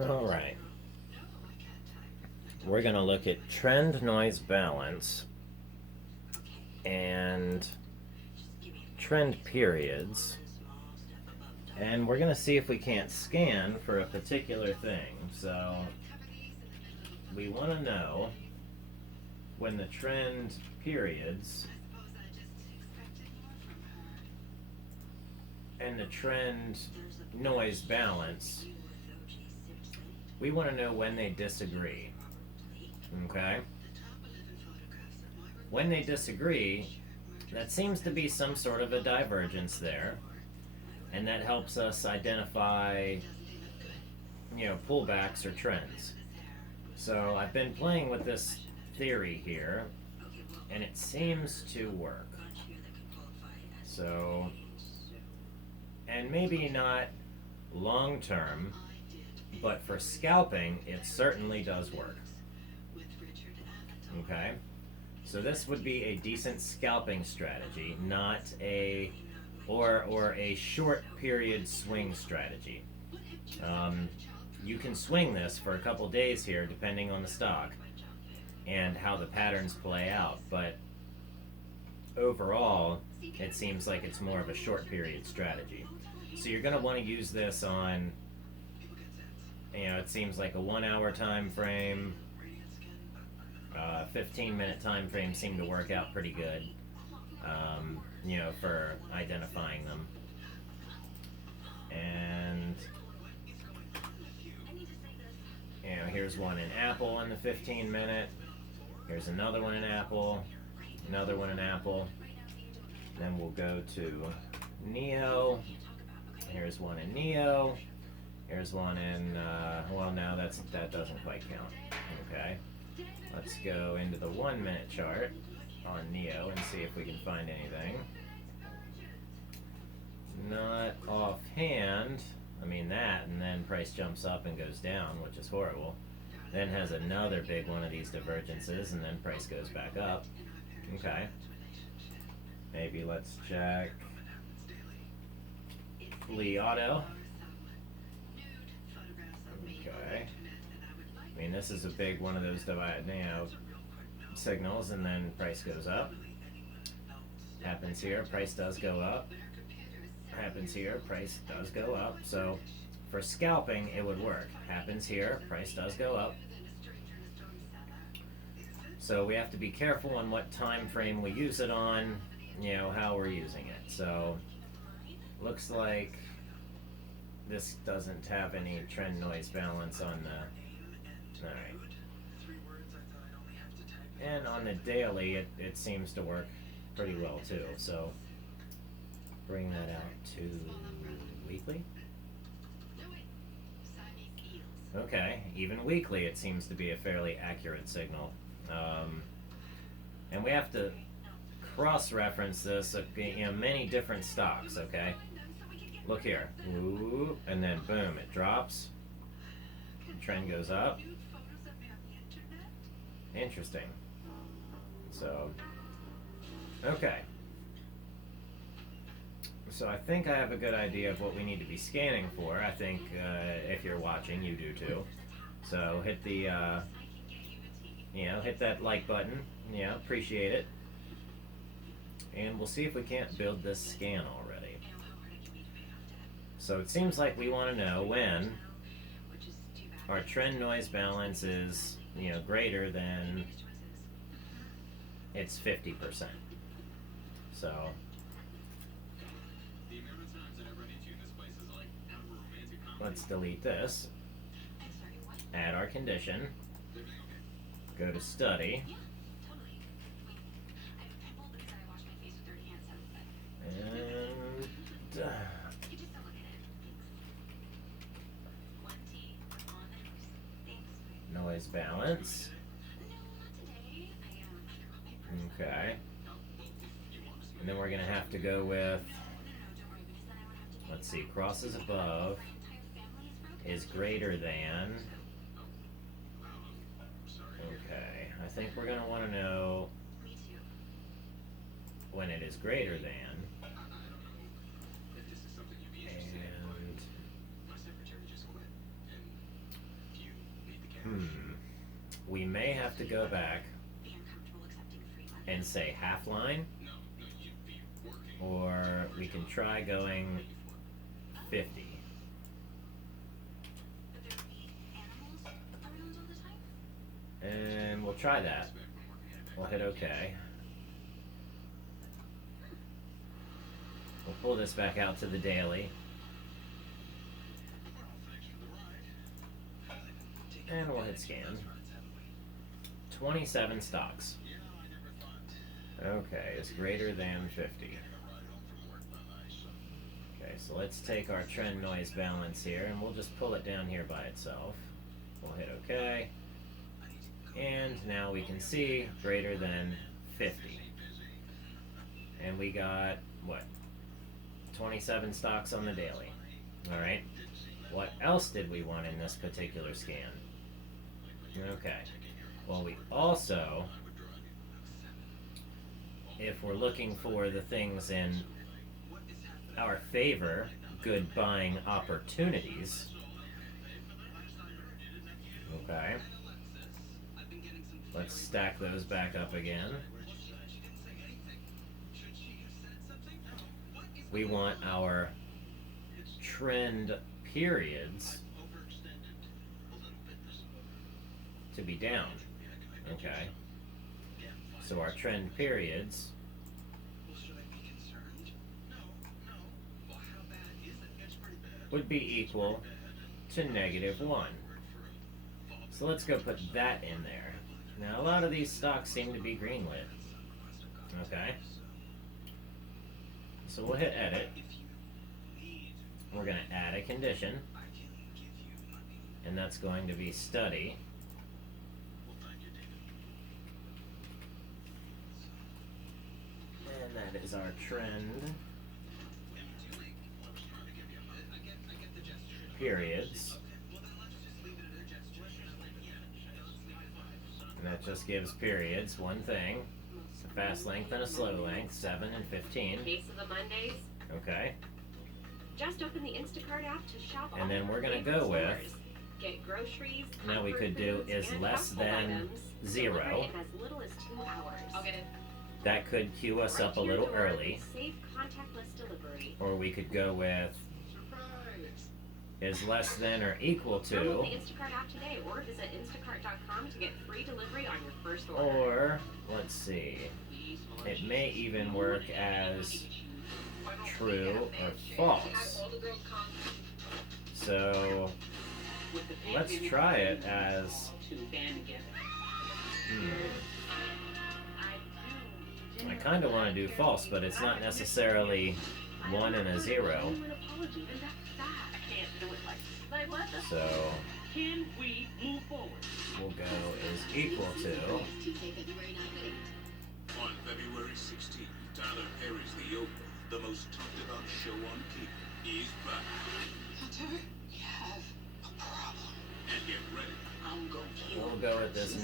All right. We're going to look at trend noise balance and trend periods. And we're going to see if we can't scan for a particular thing. So we want to know when the trend periods and the trend noise balance, we want to know when they disagree. Okay? When they disagree, that seems to be some sort of a divergence there, and that helps us identify, pullbacks or trends. So I've been playing with this theory here, and it seems to work. So, and maybe not long term, but for scalping, it certainly does work. Okay? So this would be a decent scalping strategy, not or a short period swing strategy. You can swing this for a couple days here, depending on the stock and how the patterns play out, but overall, it seems like it's more of a short period strategy. So you're going to want to use this on, it seems like a 1 hour time frame, 15-minute time frame seem to work out pretty good, for identifying them. And, here's one in Apple in the 15-minute. Here's another one in Apple. Another one in Apple. Then we'll go to Neo. Here's one in Neo. Here's one in, well, no, that doesn't quite count. Okay. Let's go into the 1 minute chart on Neo and see if we can find anything. Not offhand. I mean that, and then price jumps up and goes down, which is horrible. Then has another big one of these divergences, and then price goes back up. Okay. Maybe let's check Li Auto. Okay. I mean, this is a big one of those signals, and then price goes up. Happens here, price does go up. Happens here, price does go up. So for scalping, it would work. Happens here, price does go up. So we have to be careful on what time frame we use it on, how we're using it. So looks like this doesn't have any trend noise balance on the, all right. And on the daily, it seems to work pretty well too. So bring that out to weekly. Okay, even weekly it seems to be a fairly accurate signal. And we have to cross-reference this, many different stocks, okay? Look here. Ooh, and then boom, it drops. The trend goes up. Interesting. So, okay. So I think I have a good idea of what we need to be scanning for. I think if you're watching, you do too. So hit the, hit that like button. Appreciate it. And we'll see if we can't build this scan already. So it seems like we want to know when our trend noise balance is, greater than it's 50%. So let's delete this, add our condition, go to study, and noise balance. Okay. And then we're going to have to go with, let's see, crosses above is greater than. Okay, I think we're going to want to know when it is greater than. And we may have to go back and say half line, or we can try going 50. And we'll try that. We'll hit OK. We'll pull this back out to the daily. And we'll hit scan. 27 stocks. Okay, it's greater than 50. Okay, so let's take our trend noise balance here and we'll just pull it down here by itself. We'll hit OK. And now we can see greater than 50. And we got, what? 27 stocks on the daily. Alright. What else did we want in this particular scan? Okay. Well, we also, if we're looking for the things in our favor, good buying opportunities. Okay. Let's stack those back up again. We want our trend periods to be down. Okay. So our trend periods would be equal to -1. So let's go put that in there. Now a lot of these stocks seem to be greenlit. Okay. So we'll hit edit. We're going to add a condition. And that's going to be study. And that is our trend periods. And that just gives periods one thing. A fast length and a slow length, 7 and 15. In case of the Mondays. Okay. Just open the Instacart app to shop. And then we're going to go with, get groceries. now we could do is less than 0. In as little as 2 hours. I'll get it. That could queue us up a little early. Save contactless delivery. Or we could go with is less than or equal to. Download the Instacart app today or visit instacart.com to get free delivery on your first order. Or, let's see, it may even work as true or false. So, let's try it as, I kind of want to do false, but it's not necessarily 1 and a 0. So, we'll go is equal to. On February 16th, Tyler Perry's The Oprah, the most talked about show on cable, is back. Hunter, we have a problem. And get ready. I'm going to kill. We'll go with this -1.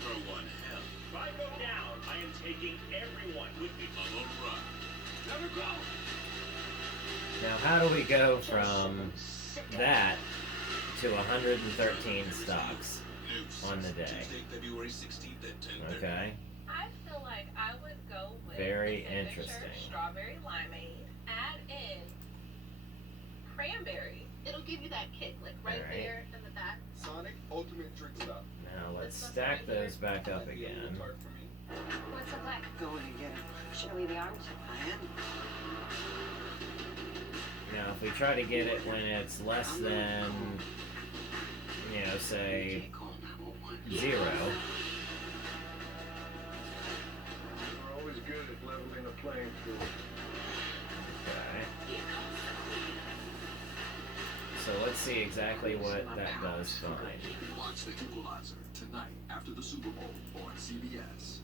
For one hell. If I go down, I am taking everyone with me. Of a ride. Never go! Now, how do we go from that to 113 stocks News. on the day? Tuesday, February 16th at 10:30. Okay. I feel like I would go with Very the signature interesting. strawberry limeade. Add in cranberry. It'll give you that kick, like right Alright. there in the back. Sonic Ultimate Drink Stop. Now let's stack those back up again. What's the black? Going to get Joey the arms I am. Now, if we try to get it when it's less than, say, 0. We're always good at leveling the playing field. Okay. So let's see exactly what that does find. Watch The Equalizer tonight after the Super Bowl on CBS.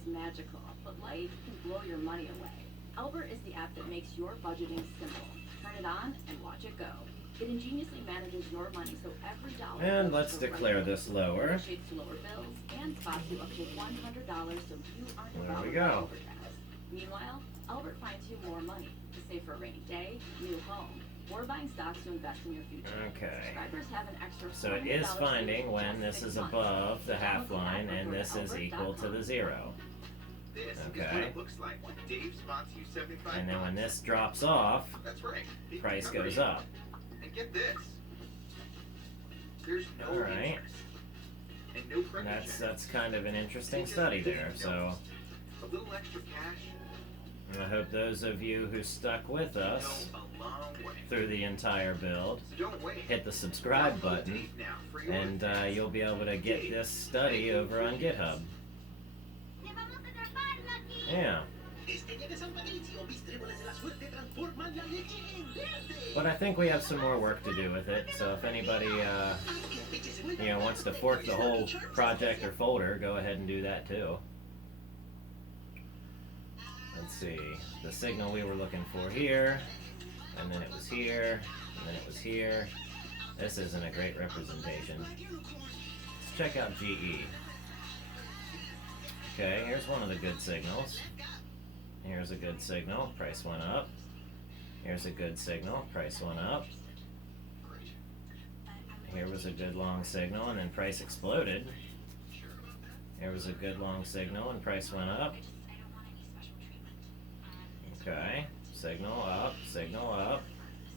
is magical, but life can blow your money away. Albert is the app that makes your budgeting simple. Turn it on and watch it go. It ingeniously manages your money so every dollar. And goes let's to the declare right this place. lower. Negotiates to lower bills and spots you up to $100 so you aren't There bothered we by go. overdrafts. Meanwhile, Albert finds you more money to save for a rainy day, new home, or buying stocks to invest in your future. Okay. Subscribers have an extra So it is $400 finding in when just this 6 is months. above the half Download the line app or and go to this is equal to the albert.com. 0. This is Okay. what it looks like when Dave spots you 75 And then when bucks. this drops off, That's right. Big price recovery. goes up. And get this. There's no Alright. interest. And no credit check. That's kind of an interesting study there. So A little extra cash I hope those of you who stuck with can us go a long way. through the entire build, So don't wait. hit the subscribe Download button, Dave now for your and you'll be able to get this study over on GitHub. Yeah. But I think we have some more work to do with it, so if anybody wants to fork the whole project or folder, go ahead and do that too. Let's see, the signal we were looking for here, and then it was here, and then it was here. This isn't a great representation. Let's check out GE. Okay, here's one of the good signals. Here's a good signal, price went up. Here's a good signal, price went up. Here was a good long signal and then price exploded. Here was a good long signal and price went up. Okay, signal up, signal up.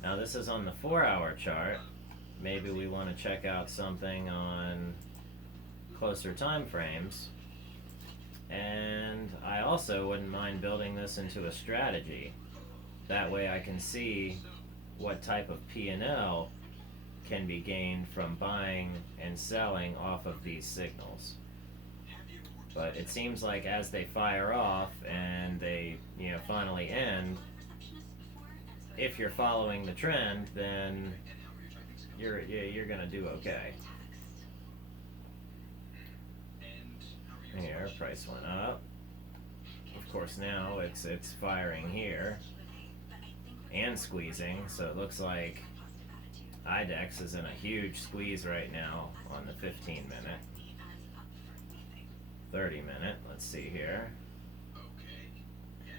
Now this is on the 4-hour chart. Maybe we want to check out something on closer time frames. And I also wouldn't mind building this into a strategy. That way I can see what type of P&L can be gained from buying and selling off of these signals. But it seems like as they fire off and they, finally end, if you're following the trend, then you're gonna do okay. Here, price went up. Of course now it's firing here and squeezing, so it looks like IDEX is in a huge squeeze right now on the 15 minute. 30 minute, let's see here. Okay. Yeah.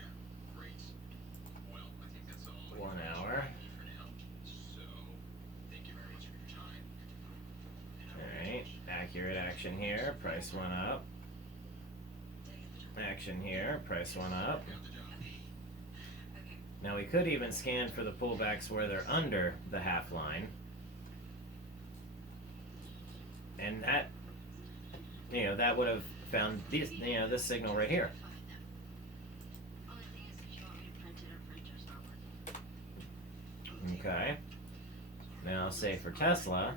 Great. Well, I think that's all. 1 hour. For now. So, thank you very much for your time. Alright, accurate action here, price went up. Action here, price went up. Now we could even scan for the pullbacks where they're under the half line. And that, that would have found this, this signal right here. Okay. Now say for Tesla,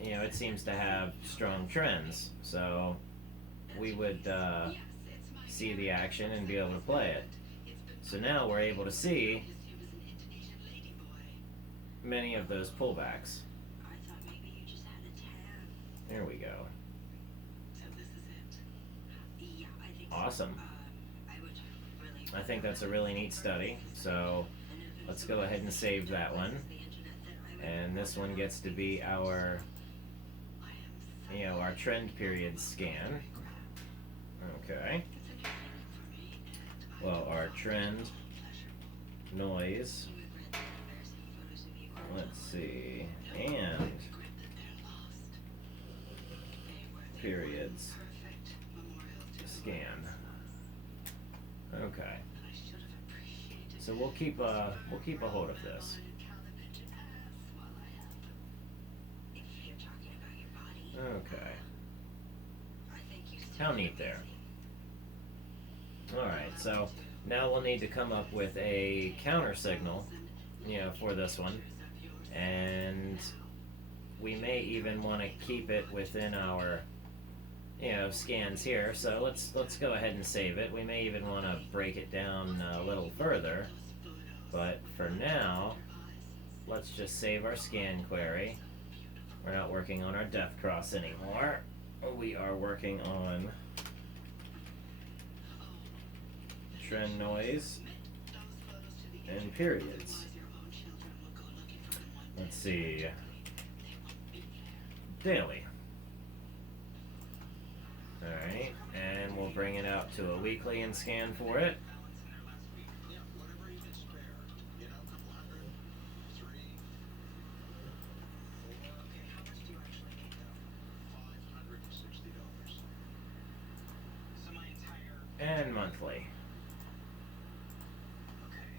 it seems to have strong trends. So we would see the action and be able to play it. So now we're able to see many of those pullbacks. There we go. Awesome. I think that's a really neat study. So let's go ahead and save that one. And this one gets to be our, our trend period scan. Okay. Well, our trend noise. Let's see. And periods scan. Okay. So we'll keep a hold of this. Okay. How neat there. Alright, so now we'll need to come up with a counter signal, for this one. And we may even want to keep it within our, scans here. So let's go ahead and save it. We may even want to break it down a little further. But for now, let's just save our scan query. We're not working on our depth cross anymore. We are working on trend noise, and periods. Let's see. Daily. Alright, and we'll bring it out to a weekly and scan for it. Yeah, whatever you can spare. You know, a couple hundred, 3, 4. Okay, how much do you actually need now? $560. So my entire. And monthly. Okay.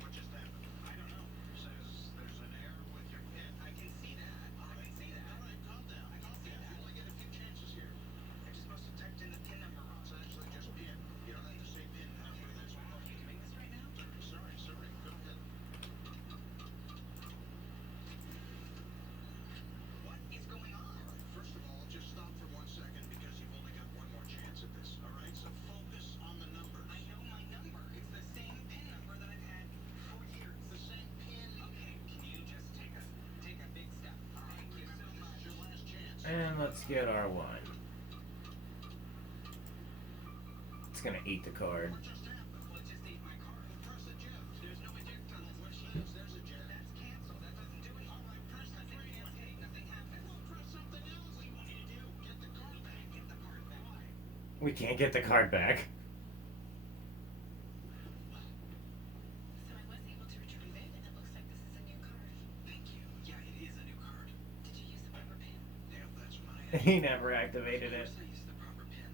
What just happened? I don't know. Says there's an error with your pin. I can see that. I can see that. All right, calm down. I can see that. You only get a few chances here. I just must have typed in the pin number wrong. It's actually just pin. You don't have to say pin number. That's all. Are you doing this right now? Sorry. Go ahead. What is going on? All right, first of all, just stop for 1 second because you've only got one more chance at this. All right, so focus on the numbers. I know my number. It's the same pin number that I've had for years. The same pin. Okay, can you just take a big step? All right, thank you so much. Your last chance. And let's get our one. It's gonna eat the card. What just happened? Well, it just ate my card. Press eject. There's no eject on this machine. There's eject. That's canceled. That doesn't do it. All right, press the three. Nothing happens. Well, press something else. What do you want me to do? Get the card back. Get the card back. Why? We can't get the card back. So I was able to retrieve it, and it looks like this is a new card. Thank you. Yeah, it is a new card. Did you use the rubber pin? Yeah, that's what I He never activated it. I used the proper pin.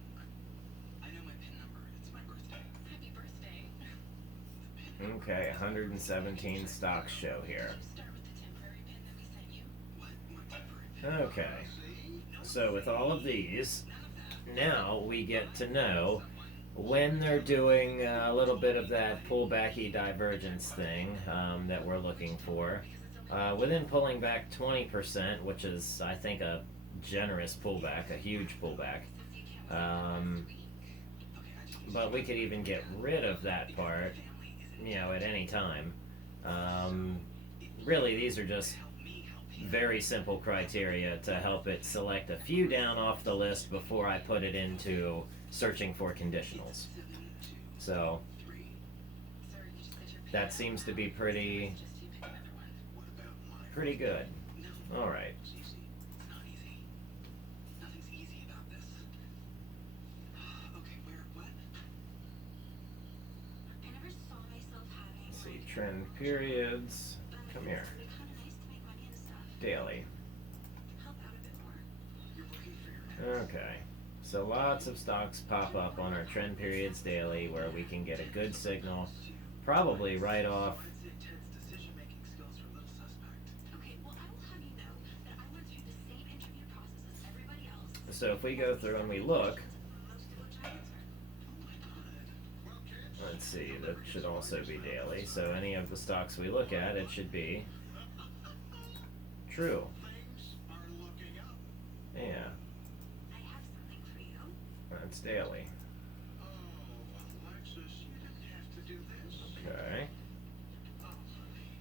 I know my pin number. It's my birthday. Happy birthday. Okay, 117 stocks show here. Did you start with the temporary pin that we sent you? What? My temporary pin. Okay, so with all of these, now we get to know when they're doing a little bit of that pullbacky divergence thing that we're looking for. Within pulling back 20%, which is, I think, a generous pullback, a huge pullback. But we could even get rid of that part, at any time. Really, these are just very simple criteria to help it select a few down off the list before I put it into searching for conditionals. So that seems to be pretty good. All right. It's not easy. Nothing's easy about this. Okay, what? I never saw myself having. Let's see, trend periods. Come here. It'd be kind of nice to make money and stuff. Daily. Help out a bit more. You're looking for your Okay. So lots of stocks pop up on our trend periods daily where we can get a good signal, probably right off. I'd say Ted's decision-making skills are a little suspect. Okay, well, I will have you know that I went through the same interview process as everybody else. So if we go through and we look, Most of which I answered. Oh my god. Well, kids, let's see, that should also be daily. So any of the stocks we look at, it should be true. things are looking up. Yeah, I have something for you. that's daily. Oh, Alexis, you didn't have to do this. Okay. Oh, honey.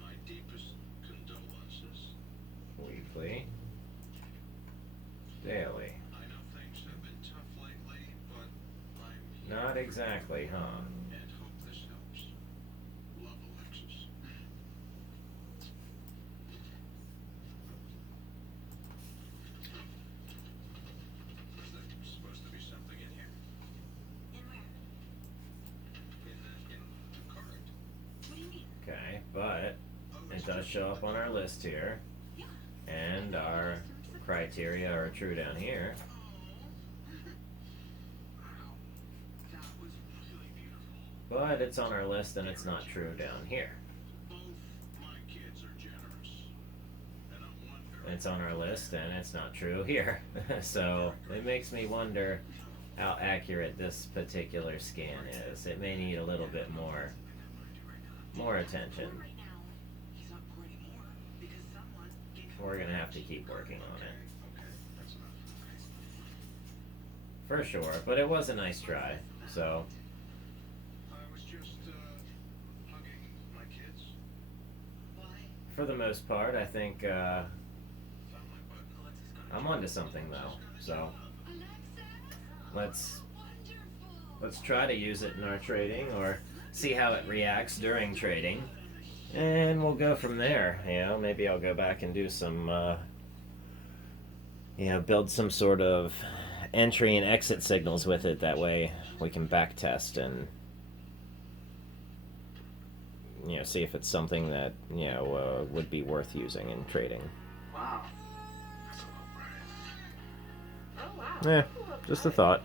My deepest condolences. Weekly. Daily. I know things have been tough lately, but I'm here Not exactly, huh? and hope this helps. Love, Alexis. Is there supposed to be something in here? In where? In the card? What do you mean? Okay, but Oh, it does show up on our list here, Yeah. and our criteria are true down here. Wow. That was really beautiful. But it's on our list and it's not true down here. Both my kids are generous. And I'm wondering. It's on our list and it's not true here. So it makes me wonder how accurate this particular scan is. It may need a little bit more attention. Right now. He's not poor anymore because someone gave him. We're gonna have to keep working on it. Okay, that's enough. For sure, but it was a nice try. So I was just hugging my kids. Why? for the most part, I think Found my button. Alexis got I'm onto something though. So let's try to use it in our trading, or see how it reacts during trading, and we'll go from there. Maybe I'll go back and do some build some sort of entry and exit signals with it. That way we can back test and see if it's something that would be worth using in trading. Wow. Oh, wow. Yeah, just a thought.